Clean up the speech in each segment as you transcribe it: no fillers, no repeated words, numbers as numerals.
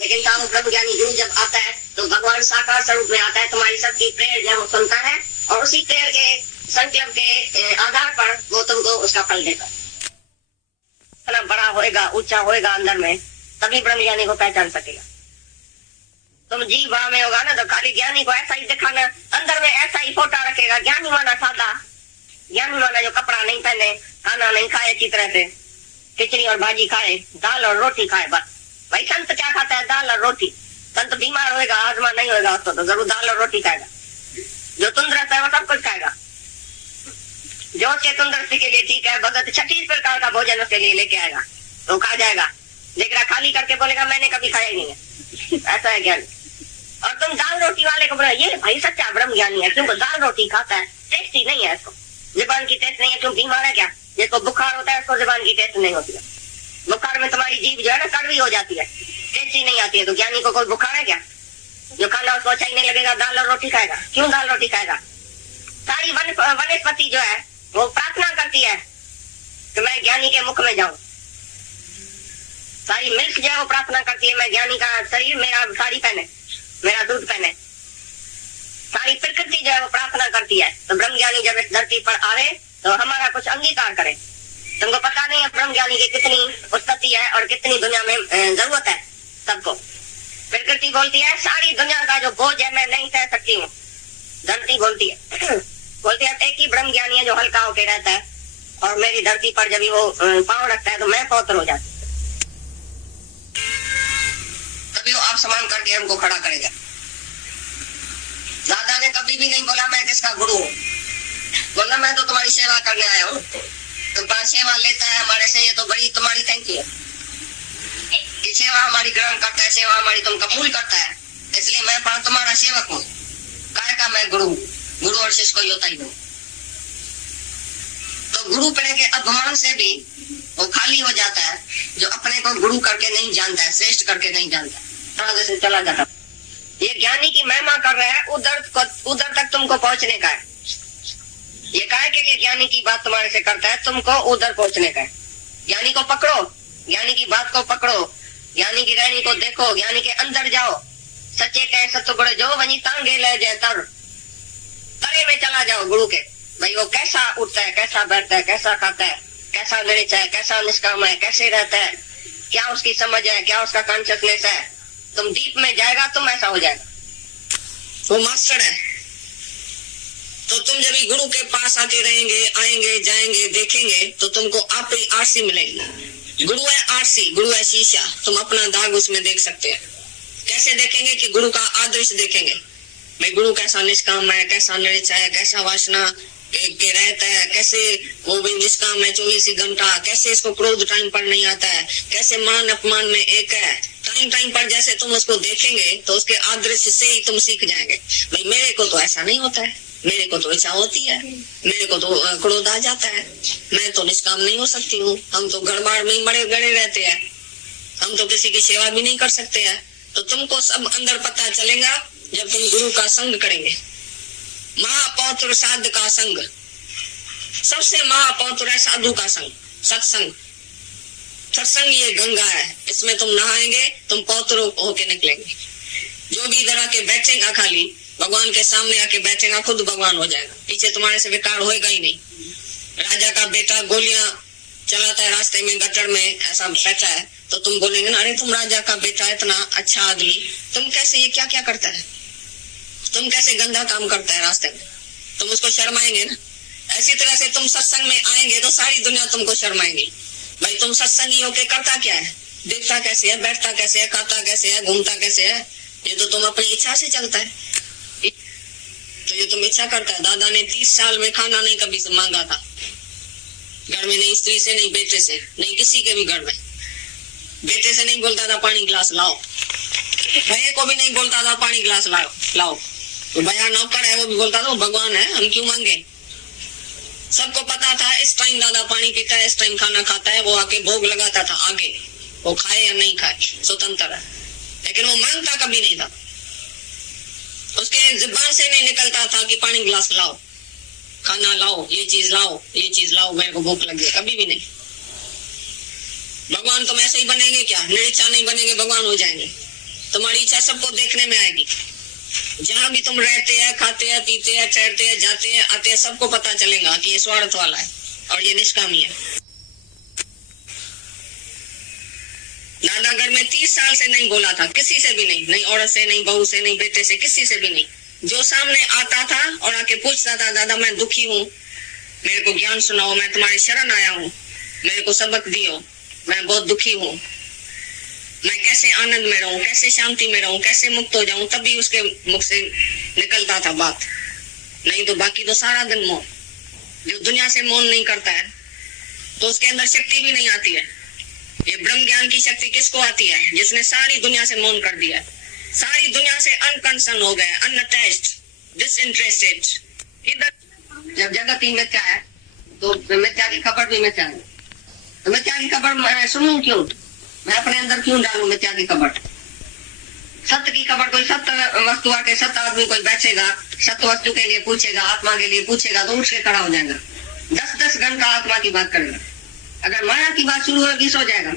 लेकिन काम ब्रह्म ज्ञानी गुरु जब आता है तो भगवान साकार स्वरूप में आता है, तुम्हारी सबकी प्रेयर जब वो सुनता है और उसी प्रेयर के संकल्प के आधार पर वो तुमको उसका फल देता है। इतना बड़ा होएगा, ऊंचा होएगा अंदर में, तभी ब्रह्म ज्ञानी को पहचान सकेगा। तुम जीव भाव में होगा ना तो खाली ज्ञानी को ऐसा ही दिखाना, अंदर में ऐसा ही फोटा रखेगा। ज्ञानी माना सादा, ज्ञानी माना जो कपड़ा नहीं पहने, खाना नहीं खाए अच्छी तरह से, खिचड़ी और भाजी खाए, दाल और रोटी खाए बस। भाई संत क्या खाता है? दाल और रोटी। संत बीमार होएगा, हाजमा नहीं होएगा उसको तो जरूर दाल और रोटी खाएगा। जो तंदुरुस्त है वो सब कुछ खाएगा। जो उसके तंदुरुस्ती के लिए ठीक है, भगत 36 प्रकार का भोजन उसके लिए लेके आएगा तो खा जाएगा। लेकिन खाली करके बोलेगा मैंने कभी खाया ही नहीं है, ऐसा है ज्ञान। और तुम दाल रोटी वाले को बोला ये भाई सच्चा ब्रह्म ज्ञानी है, क्योंकि दाल रोटी खाता है, टेस्टी नहीं है इसको, जुबान की टेस्ट नहीं है। क्यों बीमार है क्या? जिसको बुखार होता है उसको जुबान की टेस्ट नहीं होती है। बुखार में तुम्हारी जीभ जो है ना कड़वी हो जाती है, टेस्टी नहीं आती है। तो ज्ञानी को कोई बुखार है क्या? जो खाना उसको अच्छा ही नहीं लगेगा, दाल और रोटी खाएगा। क्यों दाल रोटी खाएगा? सारी वनस्पति जो है वो प्रार्थना करती है कि मैं ज्ञानी के मुख में जाऊं। सारी मिल्क जो है वो प्रार्थना करती है मैं ज्ञानी का शरीर मेरा साड़ी पहने, मेरा दूध पहने। सारी प्रकृति जो है वो प्रार्थना करती है। तो ब्रह्म ज्ञानी जब इस धरती पर आवे तो हमारा कुछ अंगीकार करे। तुमको पता नहीं है ब्रह्म ज्ञानी की कितनी उत्पत्ति है और कितनी दुनिया में जरूरत है सबको। प्रकृति बोलती है सारी दुनिया का जो बोझ है मैं नहीं सह सकती हूँ। धरती बोलती है बोलती है एक ही ब्रह्म ज्ञानी है जो हल्का होके रहता है और मेरी धरती पर जब वो पांव रखता है तो मैं पवित्र हो जाती। तभी वो आप समान करके हमको खड़ा करेगा। दादा ने कभी भी नहीं बोला मैं किसका गुरु हूँ, बोला मैं तो तुम्हारी सेवा करने आया हूँ। तुम्हारी सेवा लेता है हमारे से, ये तो बड़ी तुम्हारी थैंक यू कि सेवा हमारी ग्रहण करता है, सेवा हमारी तुम कबूल करता है, इसलिए मैं तुम्हारा सेवक हूँ। काय का मैं गुरु, गुरु और शिष्य को होता ही हूँ। तो गुरु पड़े के अभिमान से भी वो खाली हो जाता है जो अपने को गुरु करके नहीं जानता है, श्रेष्ठ करके नहीं जानता, थोड़ा से चला जाता। ये ज्ञानी की महिमा कर रहा है, उधर तक तुमको पहुंचने का है। ये काय के लिए ज्ञानी की बात तुम्हारे से करता है, तुमको उधर पहुंचने का है। ज्ञानी को पकड़ो, ज्ञानी की बात को पकड़ो, ज्ञानी की रहनी को देखो, ज्ञानी के अंदर जाओ। सच्चे कहे सतगुण जो वही तांगे ले जाए तरे में चला जाओ गुरु के। भाई वो कैसा उठता है, कैसा बैठता है, कैसा खाता है, कैसा निरीच है, कैसा निष्काम है, कैसे रहता है, क्या उसकी समझ है, क्या उसका कॉन्शियसनेस है। तुम डीप में जाएगा तुम ऐसा हो जाएगा। वो मास्टर है। तो तुम जब गुरु के पास आते रहेंगे, आएंगे जाएंगे देखेंगे तो तुमको आप ही आरसी मिलेगी। गुरु है आरसी, गुरु है शीशा, तुम अपना दाग उसमें देख सकते हैं। कैसे देखेंगे कि गुरु का आदर्श देखेंगे। भाई गुरु कैसा निष्काम है, कैसा निरीच है, कैसा वासना के रहता है, कैसे वो भी निष्काम है 24 घंटा, कैसे इसको क्रोध टाइम पर नहीं आता है, कैसे मान अपमान में एक है। टाइम पर जैसे तुम उसको देखेंगे तो उसके आदर्श से ही तुम सीख जाएंगे। भाई मेरे को तो ऐसा नहीं होता है, मेरे को तो इच्छा होती है, मेरे को तो क्रोध आ जाता है, मैं तो निष्काम नहीं हो सकती हूँ। हम तो गड़बड़ में बड़े गड़े रहते हैं, हम तो किसी की सेवा भी नहीं कर सकते हैं। तो तुमको सब अंदर पता चलेगा जब तुम गुरु का संग करेंगे। महापौत्र साध का संग, सबसे महापौत्र है साधु का संग, सत्संग। सत्संग ये गंगा है, इसमें तुम नहाएंगे तुम पौत्र होके निकलेंगे। जो भी इधर आके बैठेगा खाली भगवान के सामने आके बैठेगा खुद भगवान हो जाएगा, पीछे तुम्हारे से विकार होएगा ही नहीं। राजा का बेटा गोलियां चलाता है रास्ते में गटर में ऐसा बैठा है तो तुम बोलेंगे ना अरे तुम राजा का बेटा इतना अच्छा आदमी, तुम कैसे ये क्या क्या करता है, तुम कैसे गंदा काम करता है रास्ते में, तुम उसको शर्माएंगे ना। ऐसी तरह से तुम सत्संग में आएंगे तो सारी दुनिया तुमको शर्माएंगी। भाई तुम सत्संगी होके करता क्या है, देखता कैसे है, बैठता कैसे है, खाता कैसे है, घूमता कैसे है। ये तो तुम अपनी इच्छा से चलता है, तो ये तुम इच्छा करता है। दादा ने 30 साल में खाना नहीं कभी से मांगा था घर में, नहीं स्त्री से, नहीं बेटे से, नहीं किसी के भी घर में। बेटे से नहीं बोलता था पानी गिलास लाओ, भैया को भी नहीं बोलता था पानी गिलास लाओ। तो भैया नौकर है वो भी बोलता था भगवान है हम क्यों मांगे। सबको पता था इस टाइम दादा पानी पीता है, इस टाइम खाना खाता है, वो आके भोग लगाता था आगे, वो खाए या नहीं खाए स्वतंत्र है, लेकिन वो मांगता कभी नहीं था। उसके जुबान से नहीं निकलता था कि पानी गिलास लाओ, खाना लाओ, ये चीज लाओ, ये चीज लाओ, मेरे को भूख लगी है, कभी भी नहीं। भगवान तुम ऐसे ही बनेंगे क्या, निरीक्षा नहीं बनेंगे भगवान हो जाएंगे। तुम्हारी इच्छा सबको देखने में आएगी। जहां भी तुम रहते हैं, खाते हैं, पीते हैं, ठहरते हैं, जाते हैं, आते हैं, सबको पता चलेगा कि ये स्वार्थ वाला है और ये निष्कामी है। दादा घर में 30 साल से नहीं बोला था, किसी से भी नहीं, नहीं औरत से, नहीं बहू से, नहीं बेटे से, किसी से भी नहीं। जो सामने आता था और आके पूछता था, दादा मैं दुखी हूँ, मेरे को ज्ञान सुनाओ, मैं तुम्हारी शरण आया हूँ, मेरे को सबक दियो, मैं बहुत दुखी हूँ, मैं कैसे आनंद में रहूं, कैसे शांति में रहूं, कैसे मुक्त हो जाऊं, तभी उसके मुख से निकलता था बात। नहीं तो बाकी तो सारा दिन मौन। जो दुनिया से मौन नहीं करता है तो उसके अंदर शक्ति भी नहीं आती है। ये ब्रह्म ज्ञान की शक्ति किसको आती है? जिसने सारी दुनिया से मौन कर दिया, सारी दुनिया से अनकंसर्न हो गए, अनअटैच्ड, डिसइंटरेस्टेड। इधर जब जगत ही मिथ्या है तो मिथ्या की खबर भी मिथ्या है। तो मिथ्या की खबर मैं सुनूं क्यों? मैं अपने अंदर क्यों डालूं मिथ्या की खबर? सत्य की खबर कोई सत्य वस्तु आके सत्य आदमी कोई बैठेगा, सत्य वस्तु के लिए पूछेगा, आत्मा के लिए पूछेगा तो उठ के खड़ा हो जाएगा, 10-10 घंटा आत्मा की बात करेगा। अगर माया की बात शुरू होगी सो जाएगा,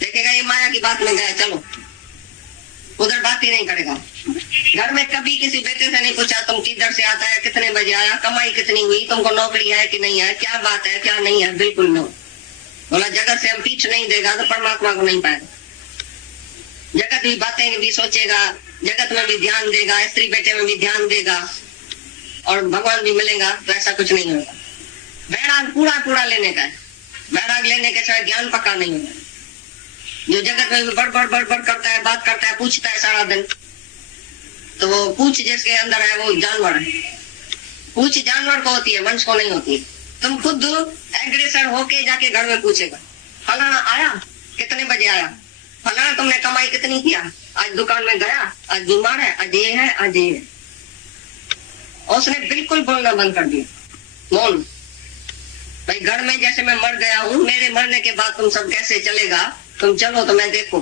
देखेगा ये माया की बात में गया, चलो उधर बात ही नहीं करेगा। घर में कभी किसी बेटे से नहीं पूछा तुम किधर से आता है, कितने बजे आया, कमाई कितनी हुई, तुमको नौकरी है कि नहीं है, क्या बात है क्या नहीं है, बिल्कुल नो। बोला जगत से हम पीछ नहीं देगा तो परमात्मा को नहीं पाएगा। जगत भी बातें भी सोचेगा, जगत में भी ध्यान देगा, स्त्री बेटे में भी ध्यान देगा और भगवान भी मिलेगा, तो ऐसा कुछ नहीं होगा। वैराग पूरा पूरा लेने का है, वैराग लेने के साथ ज्ञान पक्का नहीं होगा। जो जगत में भी बड़ करता है, बात करता है, पूछता है सारा दिन, तो वो पूछ जिसके अंदर है वो जानवर है। पूछ जानवर को होती है, मनुष्य को नहीं होती। तुम खुद एग्रेसर होके जाके घर में पूछेगा, फलाना आया, कितने बजे आया, फलाना तुमने कमाई कितनी किया, आज दुकान में गया, आज बीमार है, आज ये है, आज ये है। उसने बिल्कुल बोलना बंद कर दिया, मौन। भाई घर में जैसे मैं मर गया हूँ, मेरे मरने के बाद तुम सब कैसे चलेगा, तुम चलो तो मैं देखो,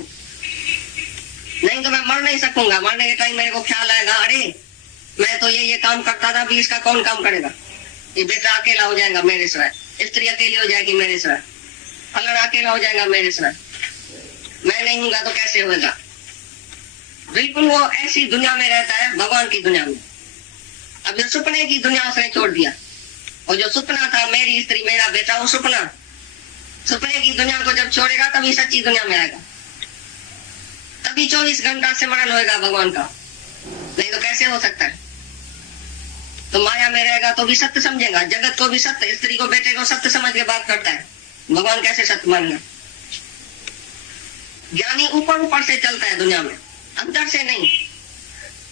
नहीं तो मैं मर नहीं सकूंगा। मरने के टाइम मेरे को ख्याल आएगा, अरे मैं तो ये काम करता था, अभी इसका कौन काम करेगा, ये बेटा अकेला हो जाएगा मेरे सिवाय, स्त्री अकेली हो जाएगी मेरे सिवाय, फलाना अकेला हो जाएगा मेरे सिवाय, मैं नहीं हूंगा तो कैसे होगा। बिल्कुल वो ऐसी दुनिया में रहता है, भगवान की दुनिया में। अब जो सपने की दुनिया उसने छोड़ दिया, और जो सपना था मेरी स्त्री मेरा बेटा, वो सपने की दुनिया को जब छोड़ेगा तभी सच्ची दुनिया में आएगा, तभी 24 घंटा सिमरन होएगा भगवान का, नहीं तो कैसे हो सकता है। तो माया में रहेगा तो भी सत्य समझेगा, जगत को भी सत्य, स्त्री को बेटे को सत्य समझ के बात करता है, भगवान कैसे सत्य मानेगा। ज्ञानी ऊपर ऊपर से चलता है दुनिया में, अंदर से नहीं।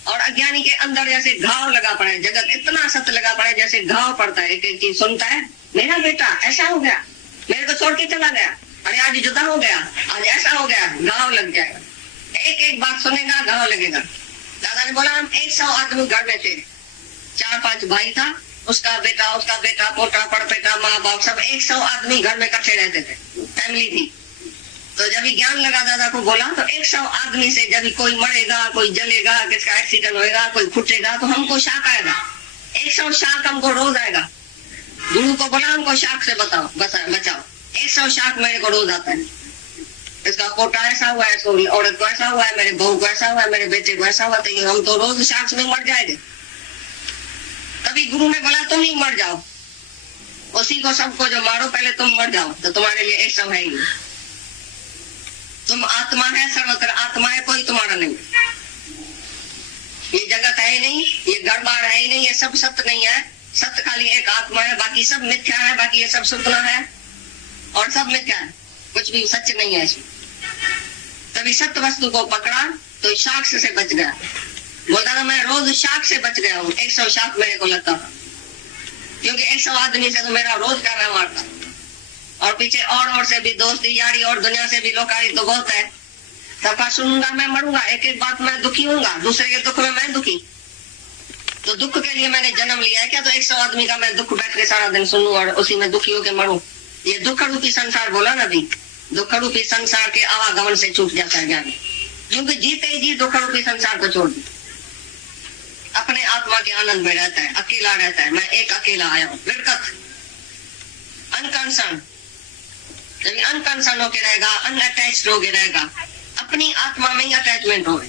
और अज्ञानी के अंदर जैसे घाव लगा पड़ा है, जगत इतना सत्य लगा पड़ा है जैसे घाव पड़ता है, एक एक चीज सुनता है, मेरा बेटा ऐसा हो गया, मेरे को छोड़ के चला गया, अरे आज जुदा हो गया, आज ऐसा हो गया, घाव लग जाएगा। एक एक बात सुनेगा, घाव लगेगा। दादा ने बोला हम 100 आदमी घर में थे, 4-5 भाई था, उसका बेटा, पोता, पड़पेटा, माँ बाप, सब 100 आदमी घर में इकट्ठे रहते थे, फैमिली थी। तो जब ज्ञान लगा दादा को बोला तो 100 आदमी से जब कोई मरेगा, कोई जलेगा, किसका एक्सीडेंट होएगा, कोई फुटेगा, तो हमको शाक आएगा, 100 शाक हमको रोज आएगा। गुरु को बोला हमको शाक से बचाओ, 100 शाक मेरे को रोज आता है। इसका पोता ऐसा हुआ है, इसको औरत को ऐसा हुआ है, मेरे बहू को ऐसा हुआ है, मेरे बेटे को ऐसा हुआ, तो हम तो रोज शाक में मर जाएंगे। तभी गुरु ने बोला तुम ही मर जाओ, उसी को सबको जो मारो, पहले तुम मर जाओ, तो तुम्हारे लिए 100 है ही। तुम आत्मा है, सर्वत्र आत्मा है, कोई तुम्हारा नहीं। ये जगत है ही नहीं, ये घर बार है ही नहीं, ये सब सत्य नहीं है। सत्य खाली एक आत्मा है, बाकी सब मिथ्या है, बाकी ये सब सपना है और सब मिथ्या है, कुछ भी सच नहीं है इसमें। तभी सत्य वस्तु को पकड़ा तो साक्ष से बच गया। बोलता था मैं रोज शाक से बच गया हूँ, 100 शाक मेरे को लगता था, क्योंकि 100 आदमी से तो मेरा रोज का मैं मारता, और पीछे और से भी दोस्ती यारी और दुनिया से भी लोकारी तो बहुत है। सबका सुनूंगा मैं मरूंगा, एक एक बात में दुखी हूंगा, दूसरे के दुख में मैं दुखी। तो दुख के लिए मैंने जन्म लिया है क्या? तो 100 आदमी का मैं दुख बैठ के सारा दिन सुनूं और उसी में दुखी होकर मरूं। ये दुख रूपी संसार बोला ना भी, दुख रूपी संसार के आवागमन से छूट जाता है ज्ञानी, क्योंकि जीते ही जी दुख रूपी संसार को छोड़ दी, अपने आत्मा के आनंद में रहता है, अकेला रहता है। मैं एक अकेला आया हूँ, निर्गत, अनकंसर्न। जब अनकंसर्न होके रहेगा, अनअटैच्ड होके रहेगा, अपनी आत्मा में ही अटैचमेंट हो,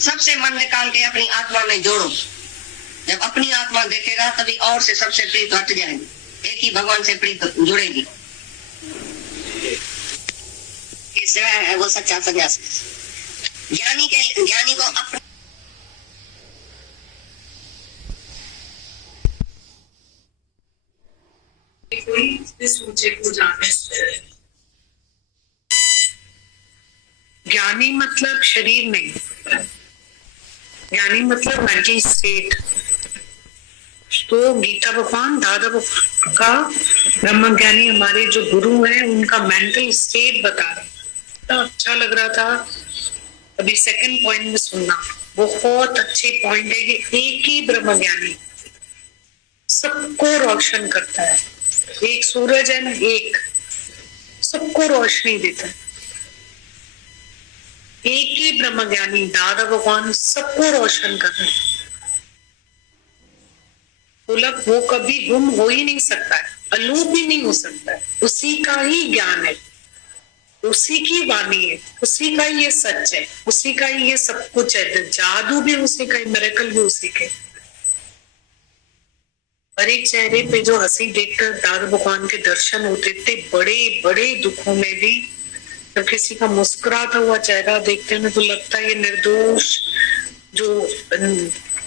सबसे मन निकाल के अपनी आत्मा में जोड़ो। जब अपनी आत्मा देखेगा तभी और से सबसे प्रीत हट जाएगी, एक ही भगवान से प्रीत जुड़ेगी। सिवाय है वो सच्चा सन्यासी। ज्ञानी को अपने कोई इस ऊंचे को जाने से। ज्ञानी मतलब शरीर नहीं, ज्ञानी मतलब मेंटल स्टेट। तो गीता भगवान दादा भगवान का ब्रह्म ज्ञानी हमारे जो गुरु हैं उनका मेंटल स्टेट बता रहे। तो अच्छा लग रहा था अभी सेकंड पॉइंट में सुनना, बहुत अच्छे पॉइंट है कि एक ही ब्रह्म ज्ञानी सबको रोशन करता है। एक सूरज है ना, एक सबको रोशनी देता है। एक ही ब्रह्म ज्ञानी दादा भगवान सबको रोशन कर रहे हैं। वो कभी गुम हो ही नहीं सकता है, अलूप भी नहीं हो सकता है। उसी का ही ज्ञान है, उसी की वाणी है, उसी का ही ये सच है, उसी का ही ये सब कुछ है। जादू भी उसी का, मिरेकल भी उसी के। हर एक चेहरे पे जो हंसी देखकर दादा भगवान के दर्शन होते थे, बड़े बड़े दुखों में भी जब किसी का मुस्कुराता हुआ चेहरा देखते हैं तो लगता है ये निर्दोष जो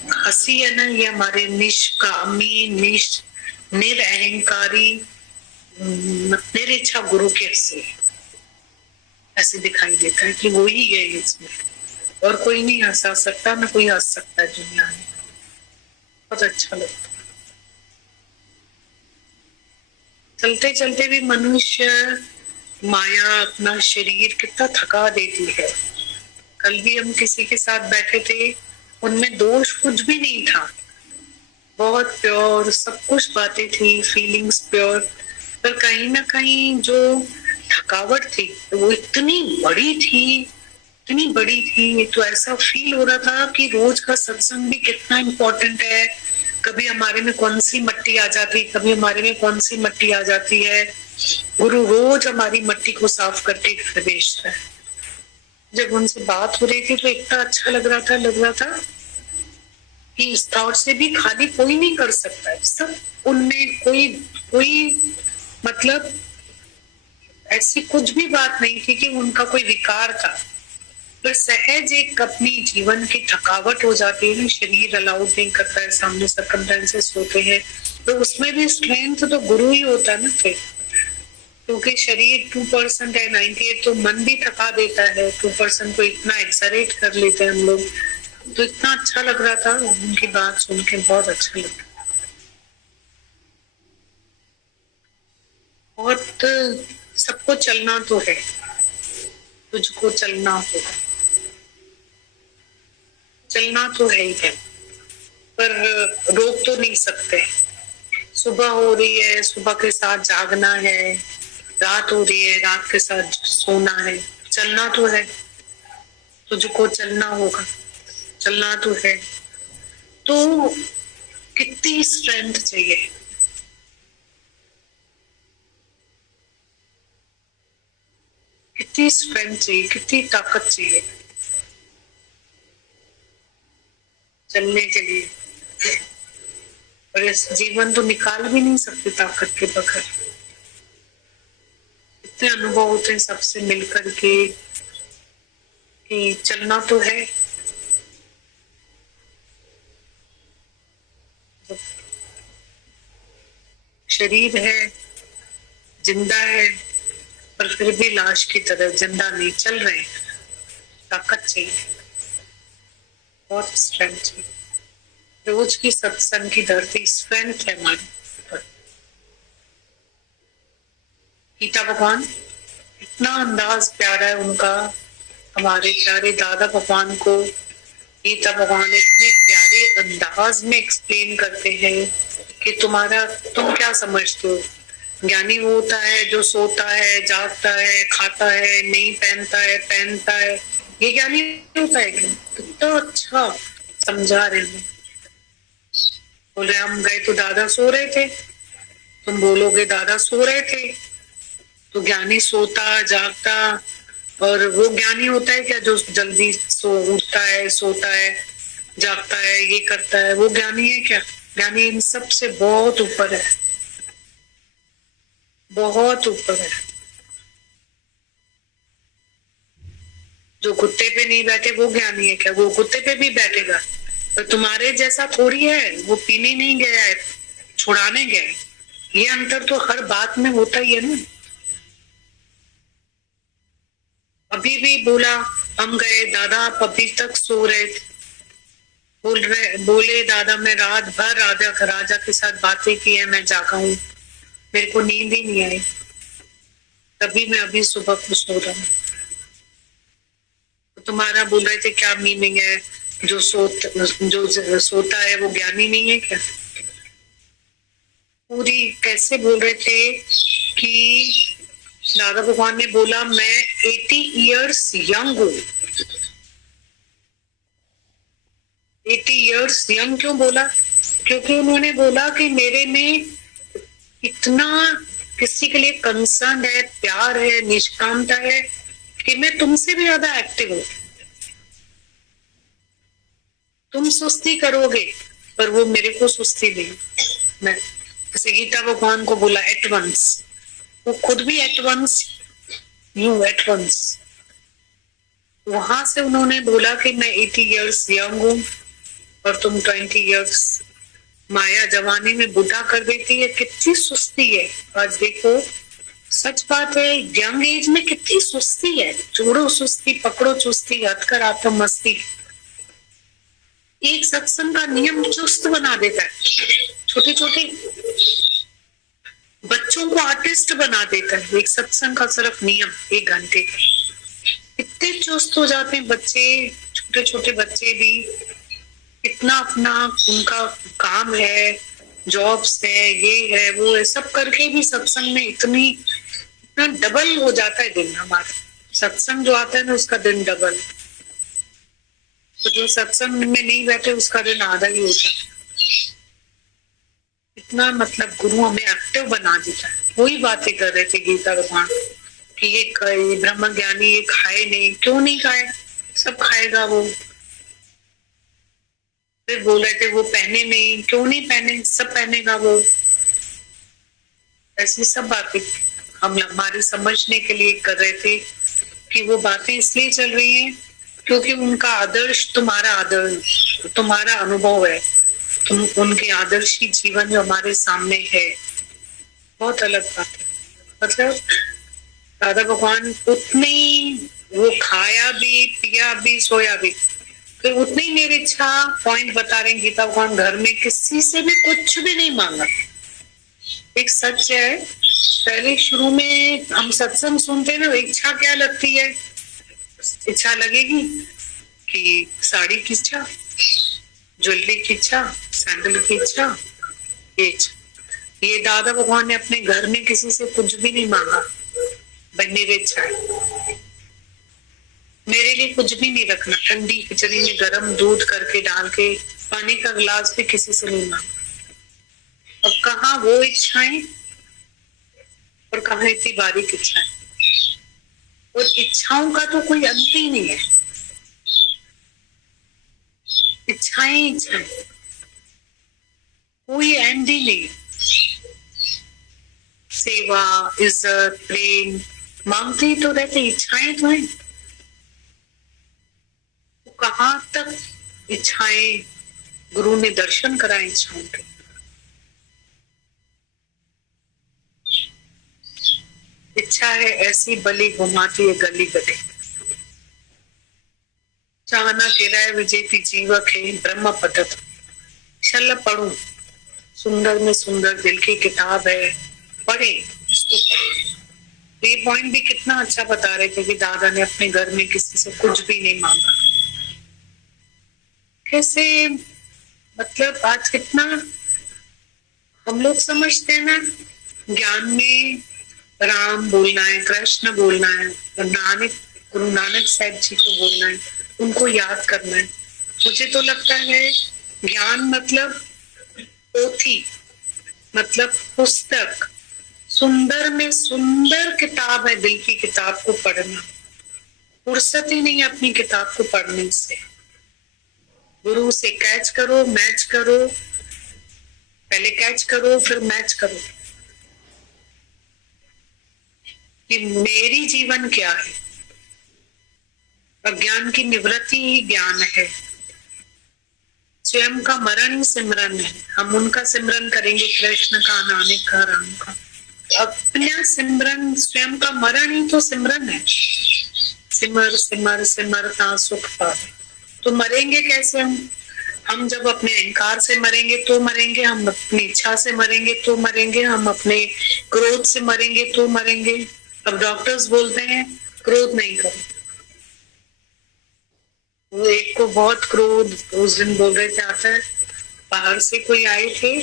हंसी है ना, ये हमारे निष्कामी निरअहंकारी निरिच्छा गुरु के हंसी ऐसे दिखाई देता है कि वो ही है इसमें, और कोई नहीं हंसा सकता, ना कोई हंस सकता है दुनिया में। बहुत अच्छा लगता है। चलते चलते भी मनुष्य माया अपना शरीर कितना थका देती है। कल भी हम किसी के साथ बैठे थे, उनमें दोष कुछ भी नहीं था, बहुत प्योर सब कुछ बातें थी, फीलिंग्स प्योर, पर कहीं ना कहीं जो थकावट थी वो इतनी बड़ी थी। तो ऐसा फील हो रहा था कि रोज का सत्संग भी कितना इम्पोर्टेंट है। कभी हमारे में कौन सी मट्टी आ जाती, कभी हमारे में कौन सी मट्टी आ जाती है। गुरु रोज हमारी मट्टी को साफ करके भेजता है। जब उनसे बात हो रही थी तो इतना अच्छा लग रहा था कि इस थॉट से भी खाली कोई नहीं कर सकता है। सब उनमें कोई मतलब ऐसी कुछ भी बात नहीं थी कि उनका कोई विकार था, पर सहज एक अपनी जीवन की थकावट हो जाती है, शरीर अलाउड नहीं करता है, सामने सर्कमस्टेंसेस होते हैं, तो उसमें भी स्ट्रेंथ तो गुरु ही होता है ना फिर, क्योंकि शरीर 2% है, 98 तो मन भी थका देता है। 2% को इतना एक्सरेट कर लेते हैं हम लोग। तो इतना अच्छा लग रहा था उनकी बात सुन के, बहुत अच्छा लग रहा। बहुत सबको चलना तो है, तुझको चलना होगा, चलना तो है ही है, पर रोक तो नहीं सकते। सुबह हो रही है, सुबह के साथ जागना है, रात हो रही है, रात के साथ सोना है, चलना तो है। तुझको चलना होगा, चलना तो है। तो कितनी स्ट्रेंथ चाहिए, कितनी स्ट्रेंथ चाहिए, कितनी ताकत चाहिए चलने के लिए। और इस जीवन तो निकाल भी नहीं सकते ताकत के बगैर। इतने अनुभव होते हैं सबसे मिलकर के कि चलना तो है। शरीर है, जिंदा है, पर फिर भी लाश की तरह जिंदा नहीं, चल रहे हैं। ताकत चाहिए, बहुत स्ट्रेंथ चाहिए। रोज की सत्संग की धरती स्ट्रेंथ है हमारी। गीता भगवान, इतना अंदाज प्यारा है उनका, हमारे प्यारे दादा भगवान को गीता भगवान इतने प्यारे अंदाज में एक्सप्लेन करते हैं कि तुम क्या समझते हो, ज्ञानी वो होता है जो सोता है, जागता है, खाता है, नहीं पहनता है, पहनता है, ये ज्ञानी होता है क्या? कितना अच्छा समझा रहे हैं। बोले हम गए तो दादा सो रहे थे, तुम बोलोगे दादा सो रहे थे, तो ज्ञानी सोता जागता और वो ज्ञानी होता है क्या जो जल्दी उठता है, सोता है, जागता है, ये करता है, वो ज्ञानी है क्या? ज्ञानी इन सब से बहुत ऊपर है, बहुत ऊपर है। जो कुत्ते पे नहीं बैठे वो ज्ञानी है क्या? वो कुत्ते पे भी बैठेगा, पर तुम्हारे जैसा थोड़ी है, वो पीने नहीं गया है, छुड़ाने गया है। ये अंतर तो हर बात में होता ही है ना। अभी भी बोला, हम गए, दादा आप अभी तक सो रहे थे, बोले दादा मैं रात भर राजा के साथ बातें की है, मैं जागा हूं, मेरे को नींद ही नहीं आई, तभी मैं अभी सुबह को सो रहा हूँ। तो तुम्हारा बोल रहे थे क्या मीनिंग है, जो सोता है वो ज्ञानी नहीं है क्या? पूरी कैसे बोल रहे थे कि दादा भगवान ने बोला मैं 80 इयर्स यंग हूं। 80 इयर्स यंग क्यों बोला? क्योंकि उन्होंने बोला कि मेरे में इतना किसी के लिए कंसर्न है, प्यार है, निष्कामता है कि मैं तुमसे भी ज्यादा एक्टिव हूं। तुम सुस्ती करोगे पर वो मेरे को सुस्ती नहीं। मैं जैसे गीता भगवान को बोला एट वंस, वो खुद भी at once, you at once. वहां से उन्होंने बोला कि मैं 80 इयर्स यंग हूं और तुम 20 इयर्स। माया जवानी में बुढ़ा कर देती है, कितनी सुस्ती है। आज देखो सच बात है, यंग एज में कितनी सुस्ती है, छोड़ो सुस्ती, पकड़ो चुस्ती, हथकर आता मस्ती। एक सत्संग का नियम चुस्त बना देता है, छोटे छोटे बच्चों को आर्टिस्ट बना देता है। एक सत्संग का सिर्फ नियम 1 घंटे का, इतने चुस्त हो जाते हैं बच्चे, छोटे छोटे बच्चे भी। इतना अपना उनका काम है, जॉब्स है, ये है वो है, सब करके भी सत्संग में इतना डबल हो जाता है दिन। हमारा सत्संग जो आता है ना उसका दिन डबल, तो जो सत्संग में नहीं बैठे उसका दिन आधा ही होता है। इतना मतलब गुरु हमें एक्टिव बना देता है। वही बातें कर रहे थे गीता भगवान कि ये ब्रह्म ज्ञानी ये खाए नहीं, क्यों नहीं खाए, सब खाएगा वो। फिर बोल रहे थे वो पहने नहीं, क्यों नहीं पहने, सब पहनेगा वो। ऐसी सब बातें हम हमारे समझने के लिए कर रहे थे कि वो बातें इसलिए चल रही हैं क्योंकि उनका आदर्श तुम्हारा आदर्श, तुम्हारा अनुभव है, तुम उनके आदर्शी जीवन जो हमारे सामने है, बहुत अलग बात है। मतलब दादा भगवान उतने ही वो खाया भी, पिया भी, सोया भी, फिर उतनी मेरी इच्छा पॉइंट बता रहे हैं गीता भगवान, घर में किसी से भी कुछ भी नहीं मांगा। एक सच है, पहले शुरू में हम सत्संग सुनते ना, इच्छा क्या लगती है, इच्छा लगेगी कि साड़ी की इच्छा, ज्वेलरी की इच्छा, सैंडल की इच्छा। ये दादा भगवान ने अपने घर में किसी से कुछ भी नहीं मांगा, भाई मेरी इच्छा है, मेरे लिए कुछ भी नहीं रखना, ठंडी खिचड़ी में गरम दूध करके डाल के पानी का गिलास भी किसी से नहीं मांगा। अब कहाँ वो इच्छाएं और कहाँ इतनी बारीक इच्छाएं, और इच्छाओं का तो कोई अंत ही नहीं है। इच्छाएं इच्छाएं, कोई एंड ही नहीं। सेवा, इज्जत, प्रेम मांगते ही तो रहते, इच्छाएं तो है। कहाँ तक इच्छाएं, गुरु ने दर्शन कराए इच्छाओं के। इच्छा है ऐसी बलि घुमाती है गली गली, चाहना गिराए विजेती जीवक है ब्रह्म पदत। चल पढ़ू, सुंदर में सुंदर दिल की किताब है, पढ़े इसको पढ़े। ये पॉइंट भी कितना अच्छा बता रहे थे कि दादा ने अपने घर में किसी से कुछ भी नहीं मांगा। कैसे मतलब आज कितना हम लोग समझते हैं ना, ज्ञान में राम बोलना है, कृष्ण बोलना है, नानक, गुरु नानक साहब जी को बोलना है, उनको याद करना है। मुझे तो लगता है ज्ञान मतलब पोथी, मतलब पुस्तक, सुंदर में सुंदर किताब है, दिल की किताब को पढ़ना। फुर्सत ही नहीं अपनी किताब को पढ़ने से। गुरु से कैच करो, मैच करो, पहले कैच करो फिर मैच करो कि मेरी जीवन क्या है। अज्ञान की निवृत्ति ही ज्ञान है, स्वयं का मरण ही सिमरन है। हम उनका सिमरन करेंगे, कृष्ण का, नानक का, राम का। अपना सिमरन, स्वयं का मरण ही तो सिमरन है। सिमर सिमर सिमरता सुख पावे। तो मरेंगे कैसे हम जब अपने अहंकार से मरेंगे तो मरेंगे, हम अपनी इच्छा से मरेंगे तो मरेंगे, हम अपने क्रोध से मरेंगे तो मरेंगे। अब डॉक्टर्स बोलते हैं क्रोध नहीं करो। वो एक को बहुत क्रोध, उस दिन बोल रहे थे, आता है बाहर से कोई आए थे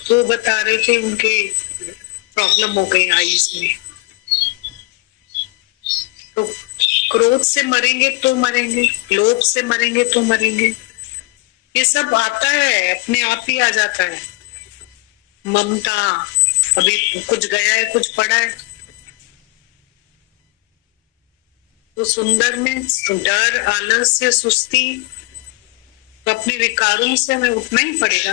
तो बता रहे थे उनके प्रॉब्लम हो गई आईज में। तो क्रोध से मरेंगे तो मरेंगे, लोभ से मरेंगे तो मरेंगे। ये सब आता है, अपने आप ही आ जाता है। ममता, अभी कुछ गया है, कुछ पड़ा है। तो सुंदर में डर, आलस्य, सुस्ती, तो अपने विकारों से हमें उठना ही पड़ेगा।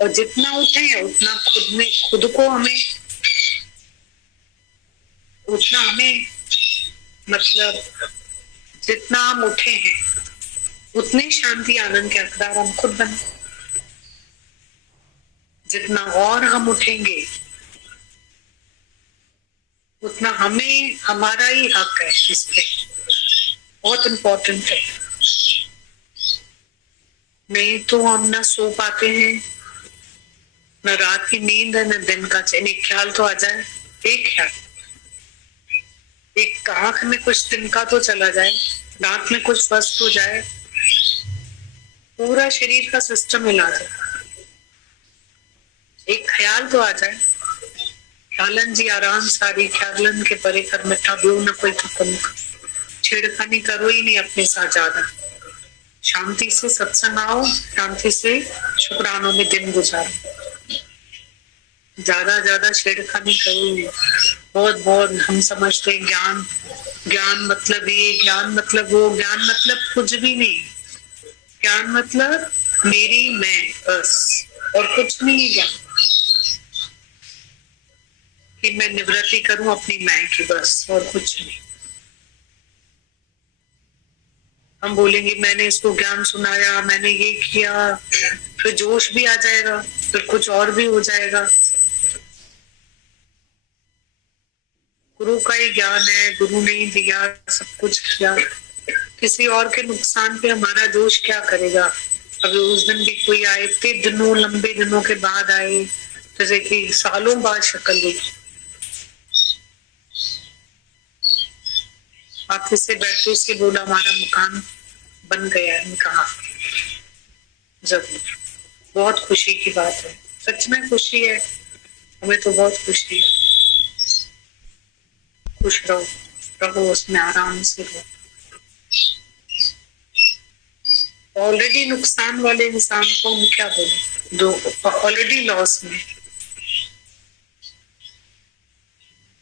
और जितना उठे उतना खुद को हमें उतना हमें मतलब जितना हम उठे हैं उतने शांति आनंद के हकदार हम खुद बने। जितना और हम उठेंगे उतना हमें, हमारा ही हक है इस पे, बहुत इम्पोर्टेंट है। नहीं तो हम ना सो पाते हैं, न रात की नींद है न दिन का चैन। एक ख्याल तो आ जाए, एक ख्याल, एक आंख में कुछ तिनका तो चला जाए, दांत में कुछ फंस तो जाए, पूरा शरीर का सिस्टम हिला जाए। एक ख्याल तो आ जाए, ख्यालन जी आराम सारी, ख्यालन के परे कर मिठा ब्यो न कोई तुम। छेड़खानी करो ही नहीं अपने साथ ज्यादा। शांति से सत्संग आओ, शांति से शुक्रानों में दिन गुजारो। ज्यादा छेड़खानी करो। बहुत बहुत हम समझते ज्ञान, ज्ञान मतलब ये, ज्ञान मतलब वो, ज्ञान मतलब कुछ भी नहीं। ज्ञान मतलब मेरी मैं, बस, और कुछ नहीं है ज्ञान। कि मैं निवृत्ति करूं अपनी मैं की, बस, और कुछ नहीं। हम बोलेंगे मैंने इसको ज्ञान सुनाया, मैंने ये किया, फिर जोश भी आ जाएगा, फिर कुछ और भी हो जाएगा। गुरु का ही ज्ञान है, गुरु ने ही दिया, सब कुछ किया। किसी और के नुकसान पे हमारा जोश क्या करेगा। अभी उस दिन भी कोई आए, इतने दिनों, लंबे दिनों के बाद आए, जैसे कि सालों बाद शक्ल देखी। ऑफिस से बैठे से बोला हमारा मकान बन गया है। कहा जरूर, बहुत खुशी की बात है, सच में खुशी है, हमें तो बहुत खुशी है। खुश रहो उसमें, आराम से रहो। ऑलरेडी नुकसान वाले इंसान को हम क्या बोले, दो ऑलरेडी लॉस में,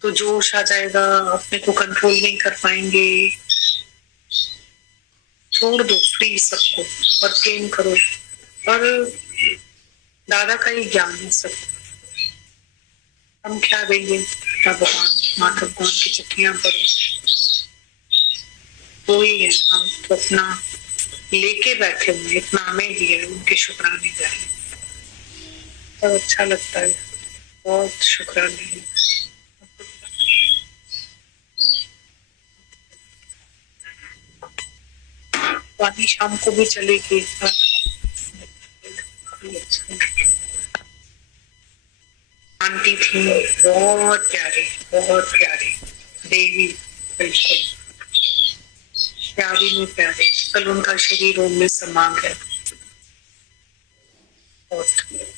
तो जोश आ जाएगा, अपने को कंट्रोल नहीं कर पाएंगे। छोड़ दो फ्री सबको और प्रेम करो। और दादा का ही ज्ञान है सब। हम क्या देंगे, भगवान माता भगवान की चिट्ठियां पढ़ो, वो ही है। हम तो अपना लेके बैठे हुए, इतना हमें दिया है, उनके शुक्राने जाए, बहुत अच्छा लगता है, बहुत शुक्राने। पानी शाम को भी चलेगी। आंटी थी बहुत प्यारी देवी, बिल्कुल प्यारी में प्यारी। कल उनका शरीर ओम में समा गया, बहुत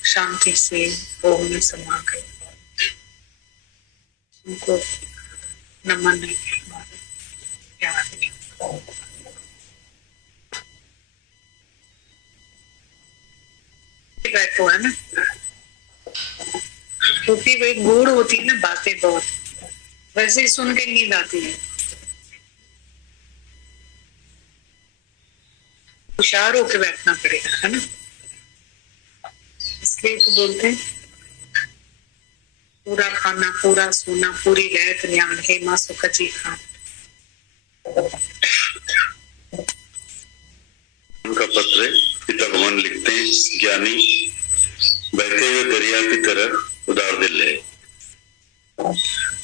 शांति से ओम में समा गया। उनको नमन है, प्यार है। बैठो है ना, क्योंकि वो एक गूढ़ होती है ना बातें, बहुत वैसे ही सुन के नींद आती है। होशियार होके बैठना पड़ेगा, है ना। इसलिए तो बोलते हैं पूरा खाना, पूरा सोना, पूरी रहत न्याण, हे माँ सुखजी खान। उनका पत्र है। पिता भगवान लिखते हैं, ज्ञानी बहते हुए दरिया की तरह उदार दिल है,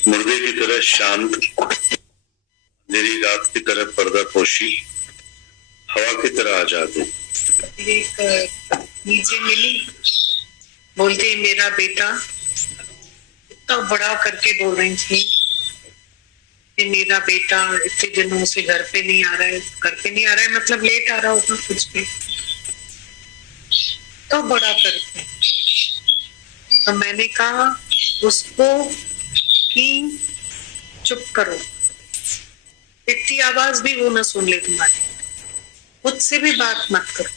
मुर्दे की तरह शांत, अंधेरी रात की तरह पर्दा पोशी, हवा की तरह आजाद है। एक नीचे मिली, बोलते मेरा बेटा, इतना बड़ा करके बोल रही थी कि मेरा बेटा इतने दिनों से घर पे नहीं आ रहा है। घर पे नहीं आ रहा है मतलब लेट आ रहा होगा कुछ भी, तो बड़ा करके। तो मैंने कहा उसको कि चुप करो, इतनी आवाज भी वो ना सुन ले तुम्हारी, मुझसे भी बात मत करो,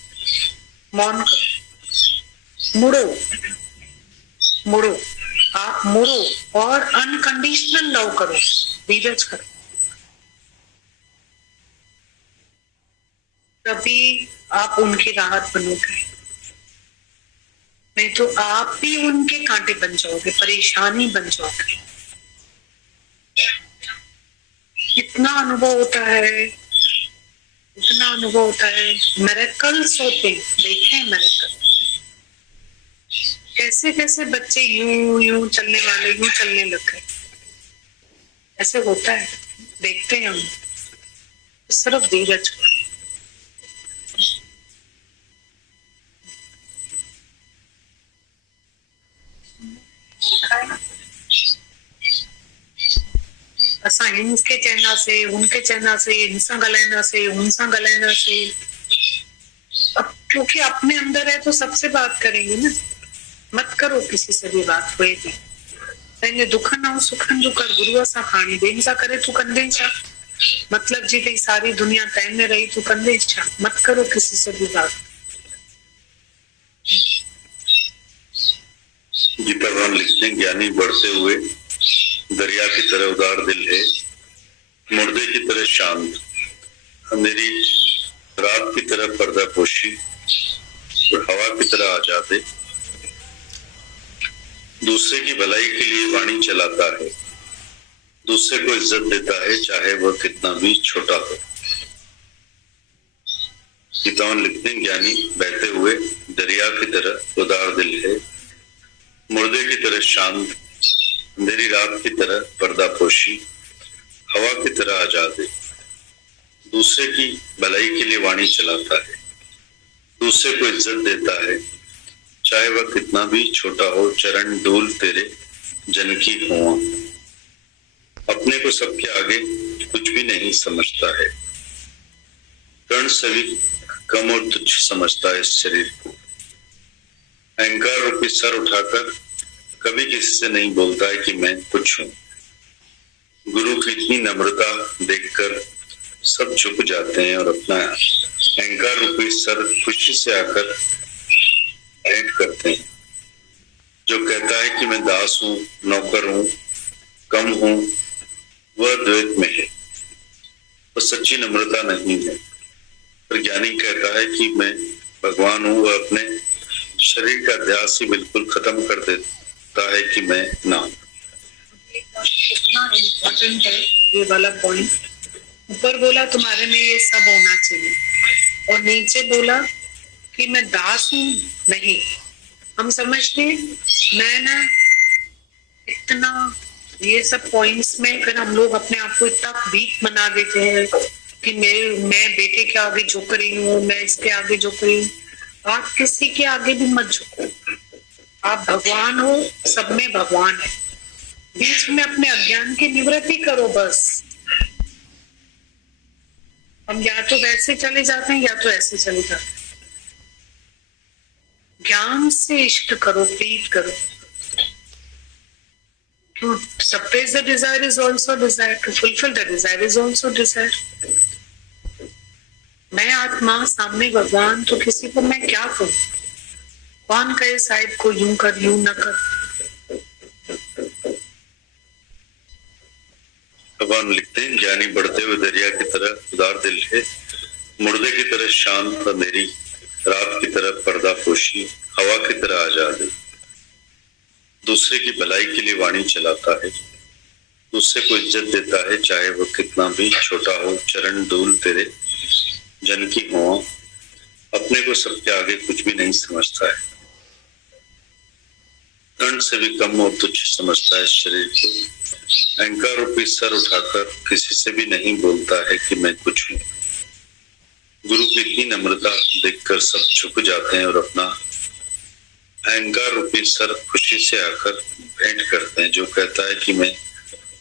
मौन करो, मुड़ो मुड़ो, आप मुड़ो और अनकंडीशनल लव करो, धीरज करो। तभी आप उनकी राहत बनोगे, नहीं तो आप भी उनके कांटे बन जाओगे, परेशानी बन जाओगे। इतना अनुभव होता है, इतना अनुभव होता है। मिरेकल्स होते हैं, देखे मिरेकल, कैसे कैसे बच्चे यूं यूं चलने वाले यूं चलने लग गए, ऐसे होता है, देखते हैं हम। सिर्फ धीरज को, असा इनके चैना से उनके चैना से, इनसा गलाइना से उनसा गलाइना से। अब क्योंकि अपने अंदर है तो सबसे बात करेंगे ना, मत करो किसी से भी बात कोई भी। तैने दुखन आऊ सुखन जो कर गुरु सा खानी देन सा करे तू कंदे छा, मतलब जी तेरी सारी दुनिया तैन में रही तू कंदे छा, मत करो किसी से भी बात। गीता भगवान लिखते हैं, ज्ञानी बढ़ते हुए दरिया की तरह उदार दिल है, मुर्दे की तरह शांत, अंधेरी रात की तरह पर्दा पोशी और हवा की तरह आजाद है। दूसरे की भलाई के लिए वाणी चलाता है, दूसरे को इज्जत देता है चाहे वह कितना भी छोटा हो। गीतावन लिखते हैं, ज्ञानी बहते हुए दरिया की तरह उदार दिल है, मुर्दे की तरह शांत, अंधेरी रात की तरह पर्दा पोशी, हवा की तरह आजाद है। दूसरे की भलाई के लिए वाणी चलाता है, दूसरे को इज्जत देता है चाहे वह कितना भी छोटा हो। चरण धूल तेरे जन की हुआ, अपने को सबके आगे कुछ भी नहीं समझता है, कर्ण से भी कम और तुच्छ समझता है इस शरीर को। अहंकार रूपी सर उठाकर कभी किसी से नहीं बोलता है कि मैं कुछ हूं। गुरु की इतनी नम्रता देखकर सब झुक जाते हैं और अपना अहंकार रूपी सर खुशी से आकर भेंट करते हैं। जो कहता है कि मैं दास हूं, नौकर हूं, कम हूं, वह द्वैत में है, वह सच्ची नम्रता नहीं है। पर ज्ञानी कहता है कि मैं भगवान हूं, वह अपने शरीर का ध्यास ही बिल्कुल खत्म कर देता है कि मैं ना। कितना इम्पोर्टेंट है ये वाला पॉइंट। ऊपर बोला तुम्हारे में ये सब होना चाहिए, और नीचे बोला कि मैं दास हूं। नहीं, हम समझते मैं ना इतना, ये सब पॉइंट्स में फिर हम लोग अपने आप को इतना वीक बना देते हैं कि मैं बेटे के आगे झुक रही हूँ, मैं इसके आगे झुक रही हूँ। आप किसी के आगे भी मत झुको, आप भगवान हो, सब में भगवान है। बीच में अपने अज्ञान की निवृत्ति करो बस। हम या तो वैसे चले जाते हैं या तो ऐसे चले जाते हैं। ज्ञान से इष्ट करो, प्रीत करो। To suppress the desire is also desire. To fulfill the desire is also desire. मैं आत्मा, सामने भगवान, तो किसी को मैं क्या कहूं? कौन कहे साहिब को यूं कर यूं न कर। भगवान लिखते हैं, ज्ञानी बढ़ते हुए दरिया की तरह उदार दिल है, मुर्दे की तरह शांत, अंधेरी रात की तरह पर्दापोशी, हवा की तरह आजाद है। दूसरे की भलाई के लिए वाणी चलाता है, दूसरे को इज्जत देता है, चाहे वो कितना भी छोटा हो। चरण धूल तेरे जन की हो, अपने को सबके आगे कुछ भी नहीं समझता है। दंड से भी कम और तुच्छ समझता है शरीर को। अहंकार रूपी सर उठाकर किसी से भी नहीं बोलता है कि मैं कुछ हूँ। गुरु की इतनी नम्रता देखकर सब झुक जाते हैं और अपना अहंकार रूपी सर खुशी से आकर भेंट करते हैं। जो कहता है कि मैं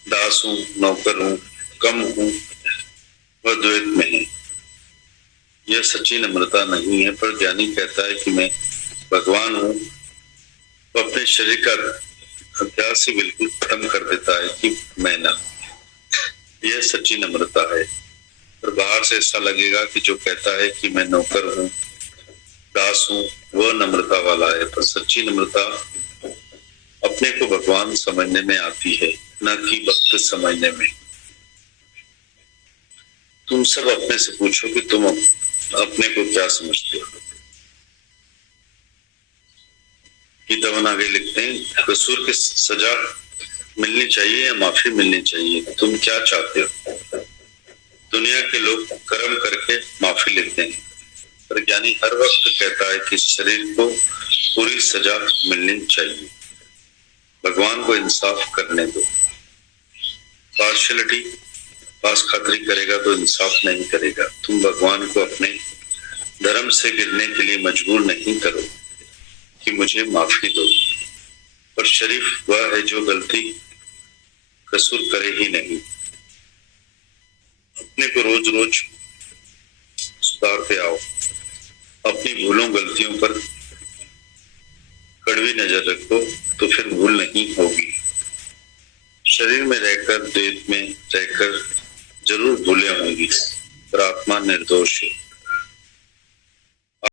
दास हूँ, नौकर हूँ, कम हूँ, वह द्वैत में है। यह सच्ची नम्रता नहीं है। पर ज्ञानी कहता है कि मैं भगवान हूँ, वो अपने शरीर का अभ्यास ही बिल्कुल खत्म कर देता है कि मैं ना। यह सच्ची नम्रता है। पर बाहर से ऐसा लगेगा कि जो कहता है कि मैं नौकर हूँ, दास हूँ, वह नम्रता वाला है। पर सच्ची नम्रता अपने को भगवान समझने में आती है, न कि भक्त समझने में। तुम सब अपने से पूछो कि तुम अपने को क्या समझते हो। गीतावन आगे लिखते हैं, कसूर की सजा मिलनी चाहिए या माफी मिलनी चाहिए, तुम क्या चाहते हो। दुनिया के लोग कर्म करके माफी लेते हैं, पर ज्ञानी हर वक्त कहता है कि शरीर को पूरी सजा मिलनी चाहिए। भगवान को इंसाफ करने दो। पार्शियलिटी पास खातरी करेगा तो इंसाफ नहीं करेगा। तुम भगवान को अपने धर्म से गिरने के लिए मजबूर नहीं करो कि मुझे माफी दो। पर शरीफ वह है जो गलती कसूर करे ही नहीं। अपने को रोज रोज सुधारते आओ। अपनी भूलों गलतियों पर कड़वी नजर रखो तो फिर भूल नहीं होगी। शरीर में रहकर, द्वैत में रहकर जरूर भूलें होंगी, पर आत्मा निर्दोष है।